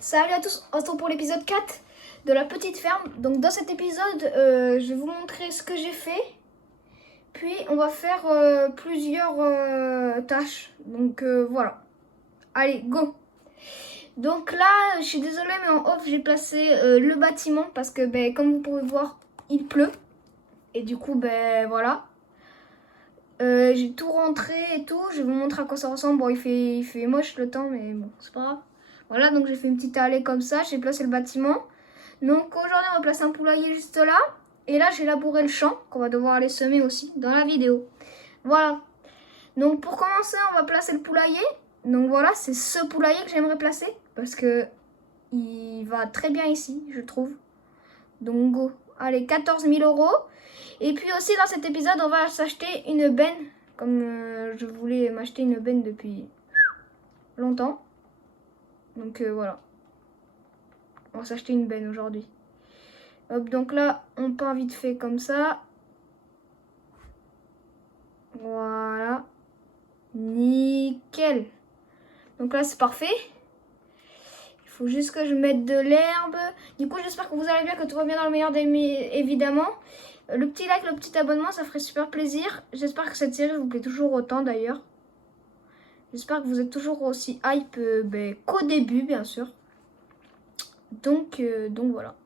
Salut à tous, on se retrouve pour l'épisode 4 de la petite ferme. Donc dans cet épisode, je vais vous montrer ce que j'ai fait. Puis on va faire plusieurs tâches. Donc voilà. Allez, go. Donc là, je suis désolée mais en off, j'ai placé le bâtiment parce que comme vous pouvez voir, il pleut. Et du coup, voilà. J'ai tout rentré et tout. Je vais vous montrer à quoi ça ressemble. Bon, il fait moche le temps, mais bon, c'est pas grave. Voilà, donc j'ai fait une petite allée comme ça. J'ai placé le bâtiment. Donc aujourd'hui, on va placer un poulailler juste là. Et là, j'ai labouré le champ qu'on va devoir aller semer aussi dans la vidéo. Voilà. Donc pour commencer, on va placer le poulailler. Donc voilà, c'est ce poulailler que j'aimerais placer. Parce que il va très bien ici, je trouve. Donc go. Allez, 14 000 €. Et puis aussi dans cet épisode, on va s'acheter une benne. Comme je voulais m'acheter une benne depuis longtemps. Donc voilà. On va s'acheter une benne aujourd'hui. Hop, donc là, on peint vite fait comme ça. Voilà. Nickel. Donc là, c'est parfait. Il faut juste que je mette de l'herbe. Du coup, j'espère que vous allez bien, que tout va bien dans le meilleur des évidemment. Le petit like, le petit abonnement, ça ferait super plaisir. J'espère que cette série vous plaît toujours autant d'ailleurs. J'espère que vous êtes toujours aussi hype qu'au début, bien sûr. Donc voilà.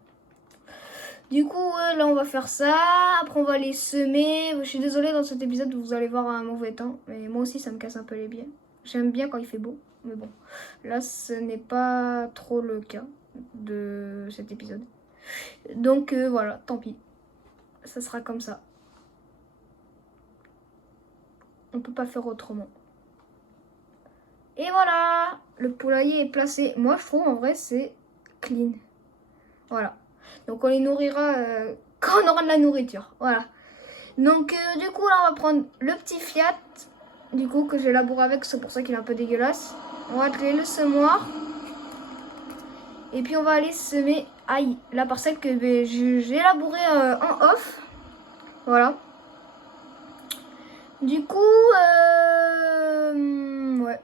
Du coup, là, on va faire ça. Après, on va les semer. Je suis désolée, dans cet épisode, vous allez voir un mauvais temps. Mais moi aussi, ça me casse un peu les pieds. J'aime bien quand il fait beau. Mais bon, là, ce n'est pas trop le cas de cet épisode. Donc, voilà, tant pis. Ça sera comme ça. On peut pas faire autrement. Et voilà, le poulailler est placé. Moi, je trouve, en vrai, c'est clean. Voilà. Donc, on les nourrira quand on aura de la nourriture. Voilà. Donc du coup là on va prendre le petit Fiat du coup que j'ai labouré avec, c'est pour ça qu'il est un peu dégueulasse. On va créer le semoir et puis on va aller semer la parcelle que j'ai labourée en off. Voilà. Du coup ouais.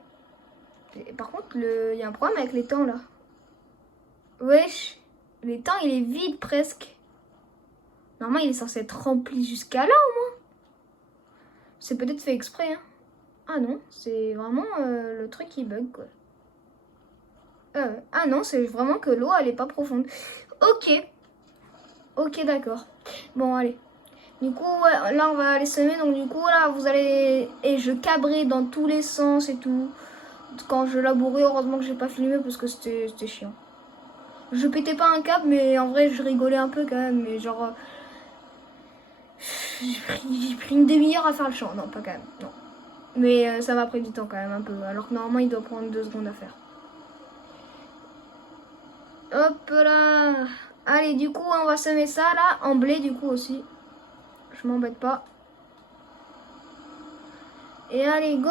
Et par contre il y a un problème avec l'étang là. Wesh, l'étang il est vide presque. Normalement il est censé être rempli jusqu'à là au moins. C'est peut-être fait exprès hein. Ah non, c'est vraiment le truc qui bug quoi. Ah non, c'est vraiment que l'eau elle est pas profonde. Ok. Ok d'accord. Bon allez. Du coup ouais, là on va aller semer. Donc du coup là vous allez. Et je cabrais dans tous les sens et tout. Quand je labourais, heureusement que j'ai pas filmé parce que c'était chiant. Je pétais pas un câble mais en vrai je rigolais un peu quand même. Mais genre j'ai pris une demi-heure à faire le champ. Non pas quand même. Non. Mais ça m'a pris du temps quand même un peu. Alors que normalement il doit prendre 2 secondes à faire. Hop là. Allez, du coup, on va semer ça là, en blé du coup aussi. Je m'embête pas. Et allez, go.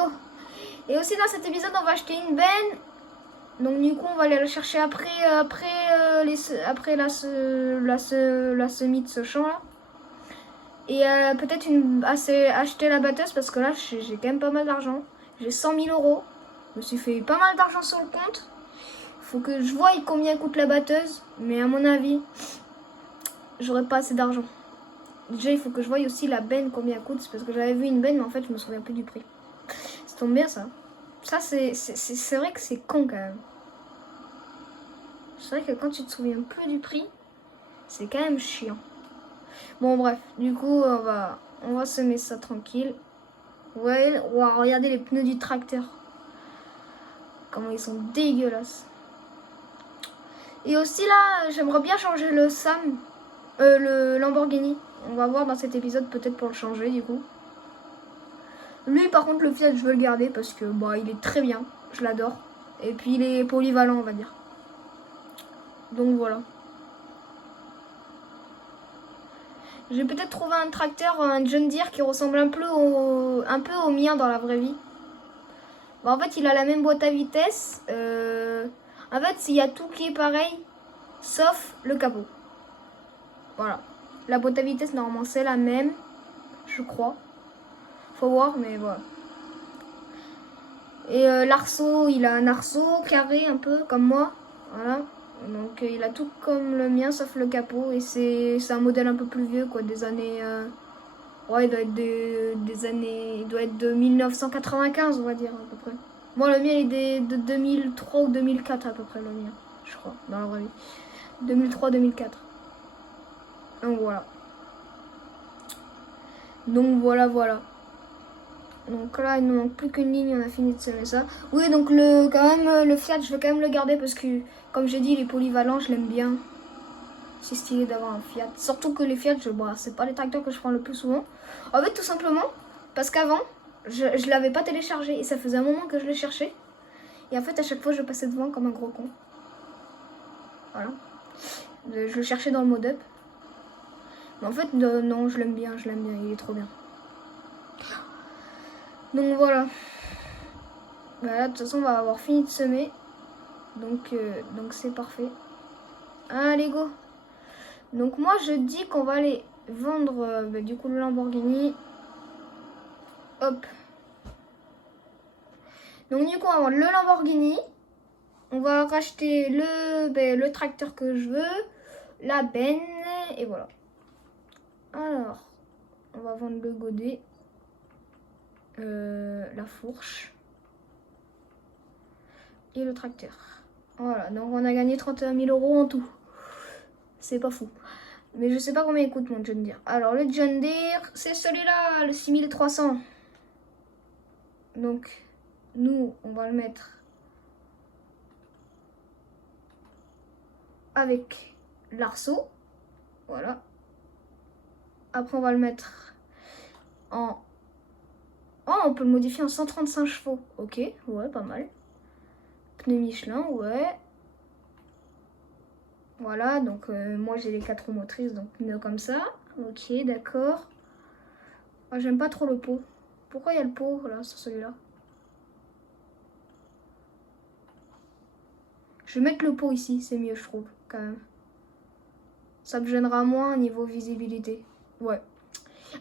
Et aussi dans cet épisode, on va acheter une benne. Donc du coup, on va aller la chercher après la semis de ce champ là. Et peut-être acheter la batteuse parce que là, j'ai quand même pas mal d'argent. J'ai 100 000 €. Je me suis fait pas mal d'argent sur le compte. Faut que je voie combien coûte la batteuse. Mais à mon avis, j'aurai pas assez d'argent. Déjà, il faut que je voie aussi la benne combien elle coûte. C'est parce que j'avais vu une benne, mais en fait, je me souviens plus du prix. Ça tombe bien, ça. Ça, c'est vrai que c'est con, quand même. C'est vrai que quand tu te souviens plus du prix, c'est quand même chiant. Bon, bref. Du coup, on va semer ça tranquille. Ouais, wow, regardez les pneus du tracteur. Comment ils sont dégueulasses. Et aussi, là, j'aimerais bien changer le le Lamborghini. On va voir dans cet épisode peut-être pour le changer du coup. Lui par contre le Fiat je veux le garder parce que il est très bien. Je l'adore. Et puis il est polyvalent on va dire. Donc voilà. J'ai peut-être trouvé un tracteur, un John Deere qui ressemble un peu au mien dans la vraie vie. En fait il a la même boîte à vitesse. En fait il y a tout qui est pareil. Sauf le capot. Voilà. La boîte à vitesse, normalement, c'est la même. Je crois. Faut voir, mais voilà. Et l'arceau, il a un arceau carré, un peu, comme moi. Voilà. Donc il a tout comme le mien sauf le capot. Et c'est un modèle un peu plus vieux quoi, des années... Ouais, il doit être des années... Il doit être de 1995 on va dire à peu près. Moi le mien il est de 2003 ou 2004 à peu près le mien. Je crois, dans la vraie vie. 2003-2004. Donc voilà. Donc voilà. Donc là, il ne manque plus qu'une ligne, on a fini de semer ça. Oui, donc quand même, le Fiat, je vais quand même le garder parce que, comme j'ai dit, il est polyvalent, je l'aime bien. C'est stylé d'avoir un Fiat. Surtout que les Fiat, c'est pas les tracteurs que je prends le plus souvent. En fait, tout simplement, parce qu'avant, je l'avais pas téléchargé et ça faisait un moment que je le cherchais. Et en fait, à chaque fois, je passais devant comme un gros con. Voilà. Je le cherchais dans le mode up. Mais en fait, non, je l'aime bien, il est trop bien. Donc voilà. Bah là, de toute façon, on va avoir fini de semer. Donc c'est parfait. Allez, go. Donc moi, je dis qu'on va aller vendre du coup le Lamborghini. Hop. Donc du coup, on va vendre le Lamborghini. On va racheter le tracteur que je veux. La benne. Et voilà. Alors, on va vendre le godet. La fourche. Et le tracteur. Voilà, donc on a gagné 31 000 € en tout. C'est pas fou. Mais je sais pas combien il coûte mon John Deere. Alors le John Deere, c'est celui-là, le 6300. Donc nous, on va le mettre avec l'arceau. Voilà. Après on va le mettre en... Oh, on peut le modifier en 135 chevaux. Ok, ouais, pas mal. Pneus Michelin, ouais. Voilà, donc moi j'ai les 4 roues motrices, donc pneus comme ça. Ok, d'accord. Oh, j'aime pas trop le pot. Pourquoi il y a le pot là sur celui-là? Je vais mettre le pot ici, c'est mieux je trouve, quand même. Ça me gênera moins niveau visibilité. Ouais.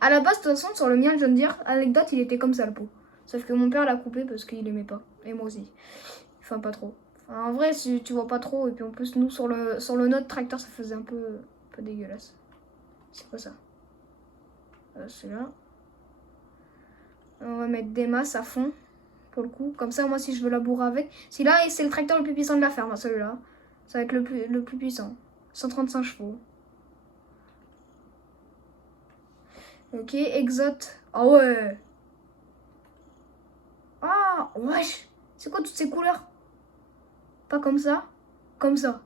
À la base, de toute façon, sur le mien, je viens de dire, anecdote, il était comme ça le pot. Sauf que mon père l'a coupé parce qu'il aimait pas. Et moi aussi. Enfin, pas trop. Enfin, en vrai, si tu vois pas trop, et puis en plus, nous, sur le nôtre tracteur, ça faisait un peu dégueulasse. C'est quoi ça? Celui-là. On va mettre des masses à fond, pour le coup. Comme ça, moi, si je veux labourer avec. Si là, c'est le tracteur le plus puissant de la ferme, celui-là. Ça va être le plus puissant. 135 chevaux. Ok, exote. Ah ouais. Ah, wesh. C'est quoi toutes ces couleurs? Pas comme ça. Comme ça.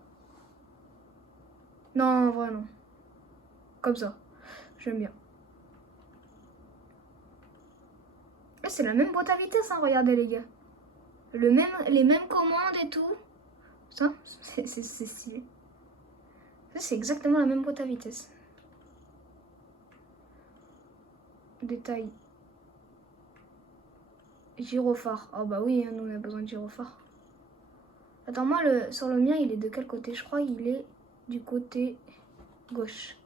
Non, en vrai, non. Comme ça. J'aime bien. Ah, c'est la même boîte à vitesse, hein, regardez les gars. Les mêmes commandes et tout. Ça, c'est stylé. C'est exactement la même boîte à vitesse. Détail. Gyrophare. Ah bah oui, hein, nous on a besoin de gyrophare. Attends, moi sur le mien, il est de quel côté? Je crois qu'il est du côté gauche.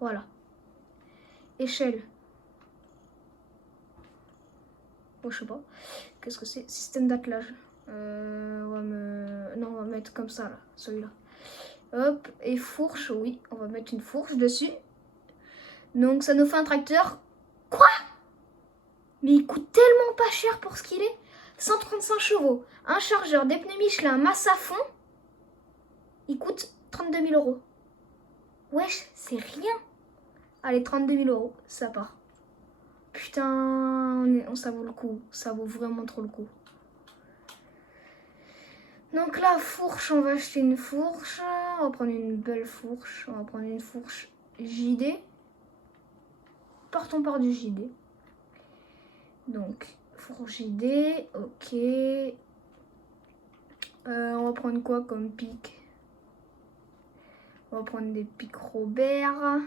Voilà. Échelle. Oh, je sais pas. Qu'est-ce que c'est? Système d'attelage. Non, on va mettre comme ça, là, celui-là. Hop, et fourche, oui. On va mettre une fourche dessus. Donc, ça nous fait un tracteur. Quoi? Mais il coûte tellement pas cher pour ce qu'il est. 135 chevaux, un chargeur, des pneus Michelin, masse à fond. Il coûte 32 000 €. Wesh, c'est rien. Allez, 32 000 €, ça part. Putain, ça vaut le coup. Ça vaut vraiment trop le coup. Donc la fourche, on va acheter une fourche. On va prendre une belle fourche. On va prendre une fourche JD. Partons par du JD. Donc, fourche JD, ok. On va prendre quoi comme pic? On va prendre des pics Robert.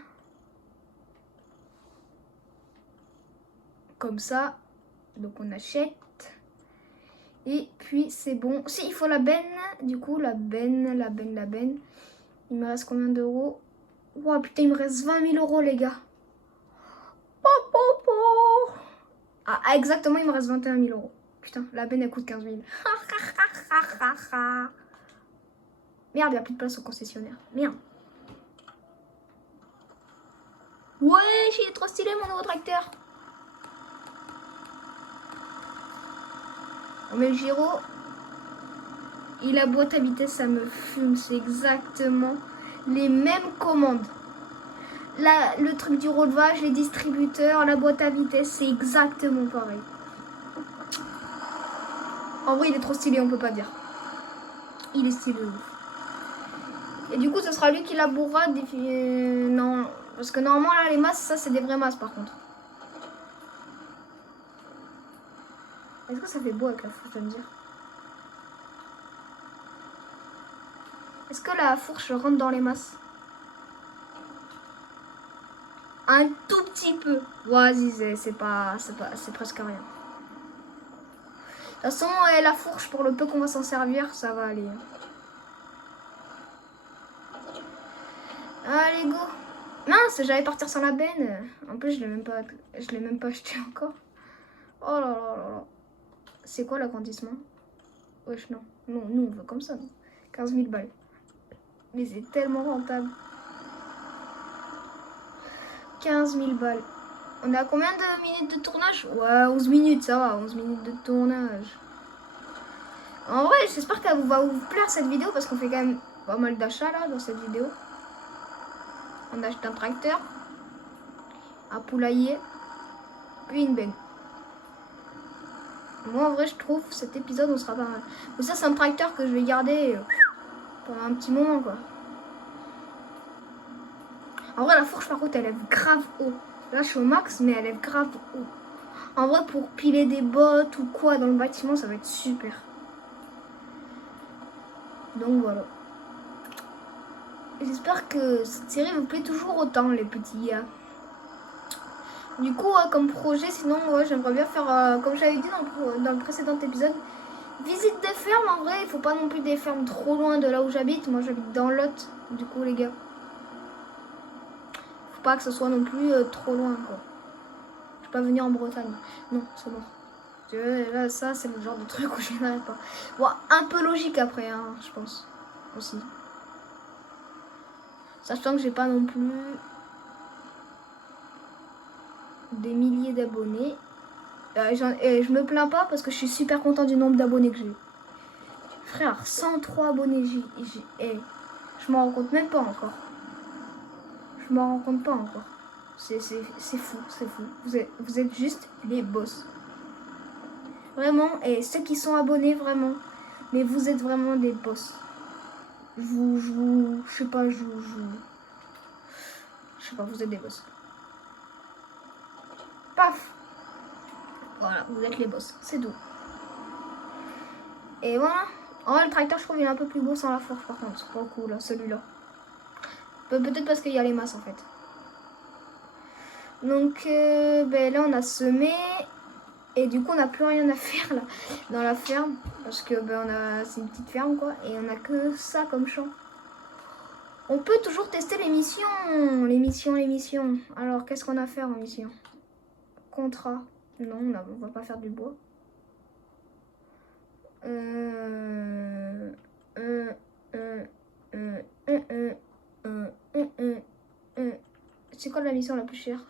Comme ça. Donc on achète. Et puis c'est bon. Si, il faut la benne. Du coup, la benne. Il me reste combien d'euros? Ouah, putain, il me reste 20 000 € les gars. Ah, exactement, il me reste 21 000 €. Putain, la benne, elle coûte 15 000. Merde, il n'y a plus de place au concessionnaire. Merde. Ouais, il est trop stylé mon nouveau tracteur. On met le gyro. Et la boîte à vitesse, ça me fume. C'est exactement les mêmes commandes. Là, le truc du relevage, les distributeurs, la boîte à vitesse, c'est exactement pareil. En vrai, il est trop stylé, on peut pas dire. Il est stylé ouf. Et du coup, ce sera lui qui labourera des... non, parce que normalement, là, les masses, ça, c'est des vraies masses, par contre. Est-ce que ça fait beau avec la fourche, je vais me dire? Est-ce que la fourche rentre dans les masses? Un tout petit peu. Vas-y, c'est presque rien. De toute façon, la fourche, pour le peu qu'on va s'en servir, ça va aller. Allez, go. Mince, j'allais partir sans la benne. En plus, je l'ai même pas acheté encore. Oh là là là là. C'est quoi l'agrandissement? Wesh, non. Non, nous, on veut comme ça. Non. 15 000 balles. Mais c'est tellement rentable. 15 000 balles. On est à combien de minutes de tournage? Ouais, 11 minutes, ça va. 11 minutes de tournage. En vrai, j'espère qu'elle va vous plaire cette vidéo parce qu'on fait quand même pas mal d'achats là dans cette vidéo. On achète un tracteur, un poulailler, puis une benne. Moi, en vrai, je trouve cet épisode, on sera pas mal. Mais ça, c'est un tracteur que je vais garder pendant un petit moment, quoi. En vrai, la fourche, par contre, elle lève grave haut. Là, je suis au max, mais elle lève grave haut. En vrai, pour piler des bottes ou quoi dans le bâtiment, ça va être super. Donc, voilà. J'espère que cette série vous plaît toujours autant, les petits gars. Du coup, comme projet, sinon, j'aimerais bien faire, comme j'avais dit dans le précédent épisode, visite des fermes. En vrai, il faut pas non plus des fermes trop loin de là où j'habite. Moi, j'habite dans Lot, du coup, les gars. Faut pas que ce soit non plus trop loin, quoi. Je vais pas venir en Bretagne. Non, c'est bon. Là, ça, c'est le genre de truc où je viendrai pas. Bon, un peu logique après, hein, je pense. Aussi. Sachant que j'ai pas non plus des milliers d'abonnés. Je me plains pas parce que je suis super content du nombre d'abonnés que j'ai. Frère, 103 abonnés, je m'en rends compte même pas encore. Je m'en rends compte pas encore. C'est fou, c'est fou. Vous êtes juste les boss. Vraiment, et ceux qui sont abonnés, vraiment. Mais vous êtes vraiment des boss. Je sais pas, je sais pas, vous êtes des boss. Paf! Voilà, vous êtes les boss, c'est tout. Et voilà. En vrai, le tracteur, je trouve qu'il est un peu plus beau sans la fourche, par contre. C'est pas cool, là, celui-là. Peut-être parce qu'il y a les masses, en fait. Donc, là, on a semé. Et du coup, on n'a plus rien à faire, là, dans la ferme. Parce que, c'est une petite ferme, quoi. Et on a que ça comme champ. On peut toujours tester les missions. Les missions. Alors, qu'est-ce qu'on a à faire en mission? Contrat. Non, on va pas faire du bois. C'est quoi la mission la plus chère?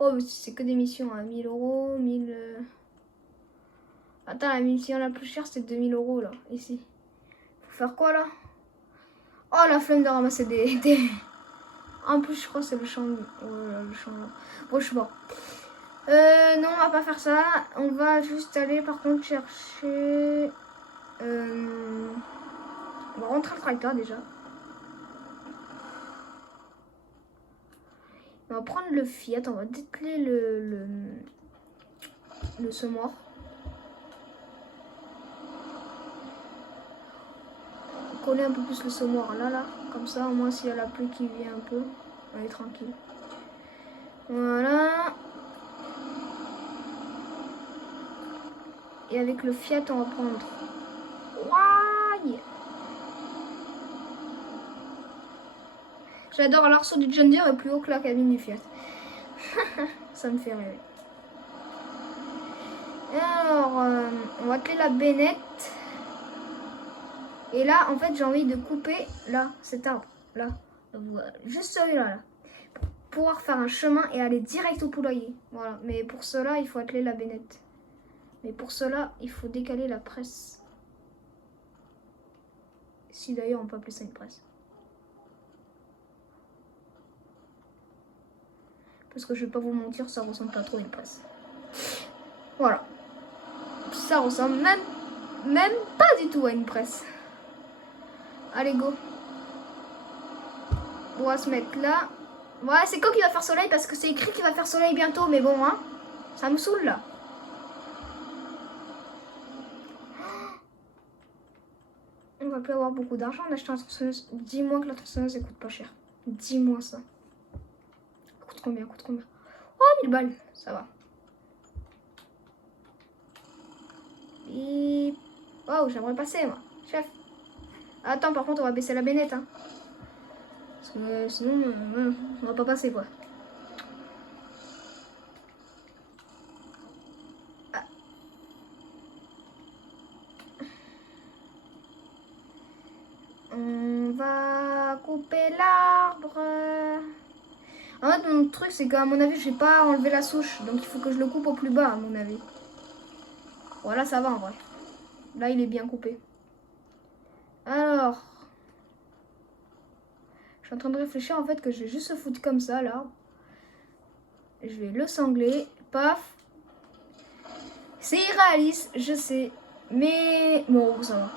Oh, c'est que des missions à 1000 euros, 1000... Attends, la mission la plus chère, c'est 2000 euros, là, ici. Faut faire quoi, là? Oh, la flemme de ramasser des... En plus, je crois que c'est le champ... Ouais, le champ, là. Bon, je sais pas. Non, on va pas faire ça. On va juste aller, par contre, chercher... On va rentrer le tracteur, déjà. On va prendre le Fiat, on va dételer le semoir. Coller un peu plus le semoir là, comme ça, au moins s'il y a la pluie qui vient un peu, on est tranquille. Voilà. Et avec le Fiat, on va prendre... Ouaille! J'adore l'arceau du John Deere est plus haut que la cabine du Fiat. Ça me fait rêver. Alors, on va atteler la bennette. Et là, en fait, j'ai envie de couper, là, cet arbre, là. Voilà, juste celui-là, là. Pour pouvoir faire un chemin et aller direct au poulailler. Voilà, mais pour cela, il faut atteler la bennette. Mais pour cela, il faut décaler la presse. Si d'ailleurs, on peut appeler ça une presse. Parce que je vais pas vous mentir, ça ressemble pas trop à une presse. Voilà. Ça ressemble même pas du tout à une presse. Allez, go. On va se mettre là. Ouais, c'est quand qu'il va faire soleil parce que c'est écrit qu'il va faire soleil bientôt. Mais bon, hein, ça me saoule là. On va plus avoir beaucoup d'argent en achetant un tronçonneuse. Dis-moi que la tronçonneuse elle coûte pas cher. Dis-moi ça. Coûte combien? Coûte combien? Oh, 1000 balles. Ça va. Et... oh, j'aimerais passer moi. Chef. Attends, par contre, on va baisser la bennette. Hein. Parce que sinon, on va pas passer quoi. Ah. On va couper l'arbre. En fait, mon truc, c'est qu'à mon avis, je vais pas enlever la souche. Donc, il faut que je le coupe au plus bas, à mon avis. Voilà, ça va en vrai. Là, il est bien coupé. Alors... je suis en train de réfléchir en fait que je vais juste se foutre comme ça là. Je vais le sangler. Paf. C'est irréaliste, je sais. Mais bon, ça va.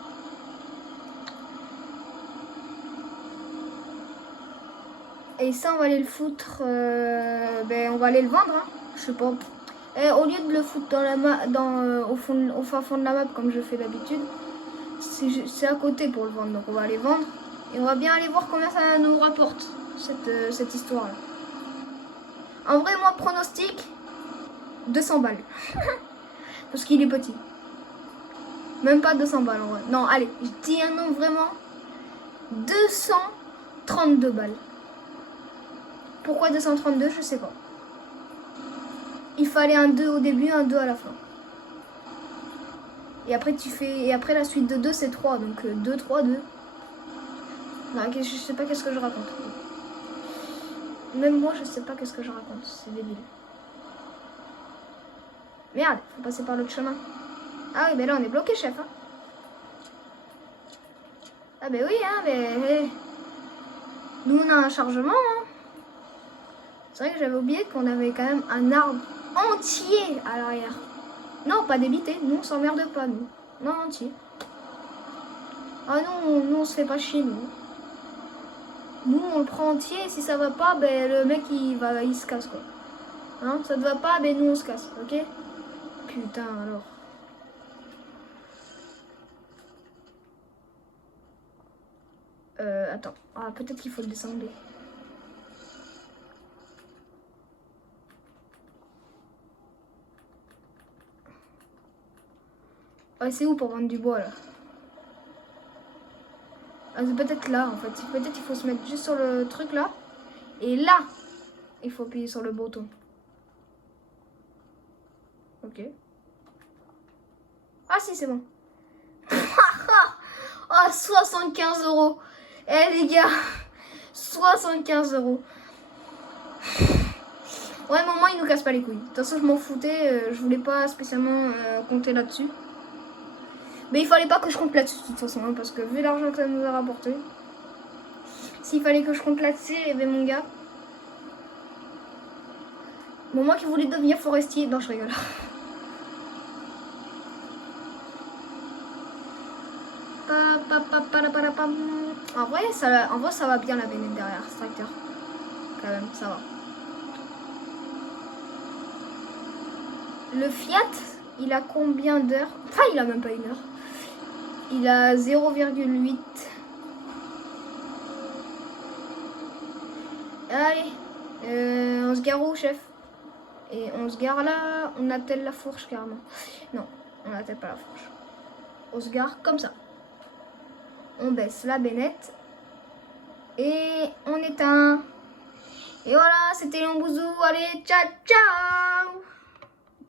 Et ça, on va aller le foutre. Ben, on va aller le vendre. Hein. Je sais pas. Et au lieu de le foutre dans la au fin fond de la map comme je fais d'habitude, c'est à côté pour le vendre. Donc on va aller vendre. Et on va bien aller voir combien ça nous rapporte, cette histoire-là. En vrai, moi, pronostic, 200 balles. Parce qu'il est petit. Même pas 200 balles, en vrai. Non, allez, je dis un nom vraiment. 232 balles. Pourquoi 232, je sais pas. Il fallait un 2 au début, un 2 à la fin. Et après, et après la suite de 2, c'est 3. Donc 2, 3, 2. Non, je sais pas qu'est-ce que je raconte. Même moi, je sais pas qu'est-ce que je raconte. C'est débile. Merde, faut passer par l'autre chemin. Ah oui, mais là, on est bloqué, chef. Hein. Ah ben oui, hein, mais... nous, on a un chargement. Hein. C'est vrai que j'avais oublié qu'on avait quand même un arbre entier à l'arrière. Non, pas débité. Nous, on s'emmerde pas, nous. Non, entier. Ah non, nous, on se fait pas chier, nous. Nous, on le prend entier, et si ça va pas, ben le mec, il se casse, quoi. Hein, ça te va pas, ben nous, on se casse, ok? Putain, alors. Attends. Ah, peut-être qu'il faut le descendre. Ouais, c'est où pour vendre du bois, là? Ah, c'est peut-être là, en fait. Peut-être qu'il faut se mettre juste sur le truc, là. Et là, il faut appuyer sur le bouton. Ok. Ah, si, c'est bon. Oh, 75 €. Eh, les gars, 75 €. Ouais, maman, il nous casse pas les couilles. De toute façon, je m'en foutais. Je voulais pas spécialement compter là-dessus. Mais il fallait pas que je compte là-dessus, de toute façon. Hein, parce que vu l'argent que ça nous a rapporté. S'il fallait que je compte là-dessus, eh ben, mon gars. Bon, moi qui voulais devenir forestier. Non, je rigole. En vrai, ça va bien la bennette derrière ce tracteur. Quand même, ça va. Le Fiat, il a combien d'heures? Enfin, il a même pas 1 heure. Il a 0,8. Allez, on se gare où, chef? Et on se gare là, on attelle la fourche carrément. Non, on n'attelle pas la fourche. On se gare comme ça. On baisse la bennette. Et on éteint. Et voilà, c'était Léon Bouzou. Allez, ciao, ciao!